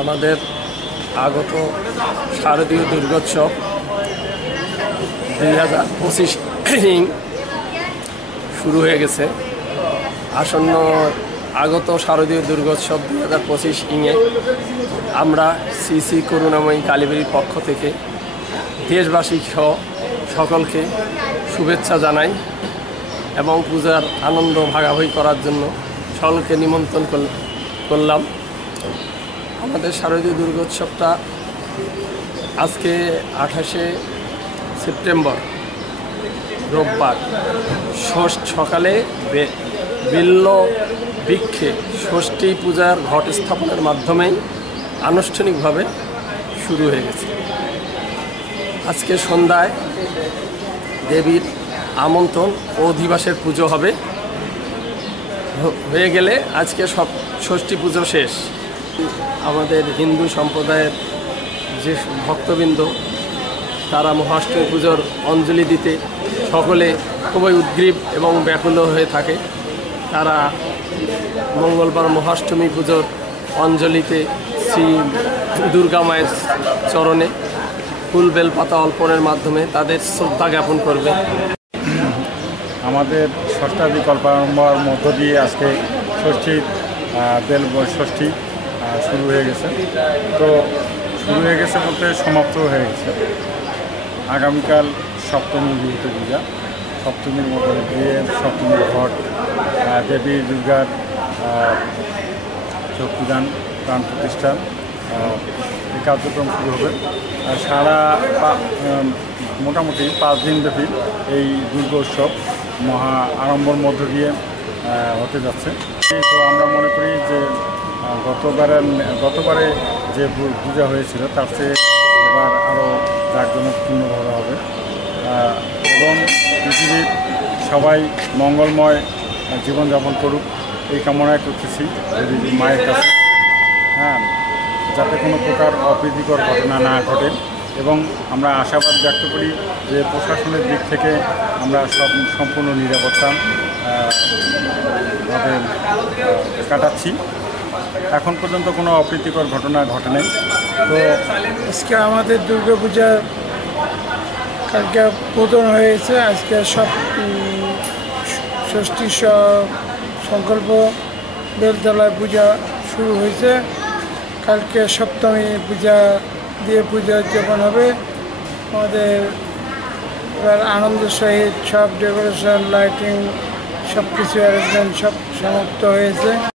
আমাদের আগত শারদীয় দুর্গোৎসব 2025 শুরু হয়ে গেছে। আসন্ন আগত শারদীয় দুর্গোৎসব 2025 আমরা শ্রী করুণাময়ী কালীবাড়ির পক্ষ থেকে দেশবাসী সহ সকলকে শুভেচ্ছা জানাই এবং পূজার আনন্দ ভাগাভাগি করার জন্য সকলকে নিমন্ত্রণ করলাম। আমাদের শারদীয় দুর্গোৎসবটা আজকে 28শে সেপ্টেম্বর রোববার সকালে বিল্ল বৃক্ষে ষষ্ঠী পূজার ঘট স্থাপনের মাধ্যমেই আনুষ্ঠানিকভাবে শুরু হয়ে গেছে। আজকে সন্ধ্যায় দেবীর আমন্ত্রণ ও অধিবাসের পুজো হয়ে গেলে আজকে সব ষষ্ঠী পুজো শেষ। আমাদের হিন্দু সম্প্রদায়ের যে ভক্তবৃন্দ তারা মহাষ্টমী পুজোর অঞ্জলি দিতে সকলে খুবই উদ্গ্রীব এবং ব্যাকুল হয়ে থাকে। তারা মঙ্গলবার মহাষ্টমী পুজোর অঞ্জলিতে শ্রী দুর্গা মায়ের চরণে ফুল বেলপাতা অর্পণের মাধ্যমে তাদের শ্রদ্ধা জ্ঞাপন করবে। আমাদের ষষ্ঠাদি কল্পারম্ভর মধ্য দিয়ে আজকে ষষ্ঠী শুরু হয়ে গেছে। তো শুরু হয়ে গেছে বলতে সমাপ্ত হয়ে গেছে। আগামীকাল সপ্তমী বিভূতি পূজা, সপ্তমীর মধ্যে দিয়ে সপ্তমীর ঘট, দেবী দুর্গার চক্ষুদান, প্রাণ প্রতিষ্ঠা এই কার্যক্রম শুরু হবে। মোটামুটি 5 দিন ব্যাপী এই দুর্গোৎসব মহা আড়ম্বর মধ্য দিয়ে হতে যাচ্ছে। তো আমরা মনে করি যে গতবারে যে পূজা হয়েছিল তার চেয়ে এবার আরও জাঁকজমকপূর্ণভাবে হবে এবং পৃথিবীর সবাই মঙ্গলময় জীবনযাপন করুক এই কামনায় করতেছি দেবী মায়ের কাছে। যাতে কোনো প্রকার অপ্রীতিকর ঘটনা না ঘটে এবং আমরা আশাবাদ ব্যক্ত করি যে প্রশাসনের দিক থেকে আমরা সম্পূর্ণ নিরাপত্তা কাটাচ্ছি। এখন পর্যন্ত কোনো অপ্রীতিকর ঘটনা ঘটেনি। তো আজকে আমাদের দুর্গাপূজা কালকে উদ্বোধন হয়েছে। আজকে সব ষষ্ঠী সংকল্প বেলতলায় পূজা শুরু হয়েছে। কালকে সপ্তমী পূজা দিয়ে পূজা উদযাপন হবে। আমাদের এবার আনন্দ সহিত সব ডেকোরেশন, লাইটিং, সব কিছু অ্যারেঞ্জমেন্ট সব সমাপ্ত হয়েছে।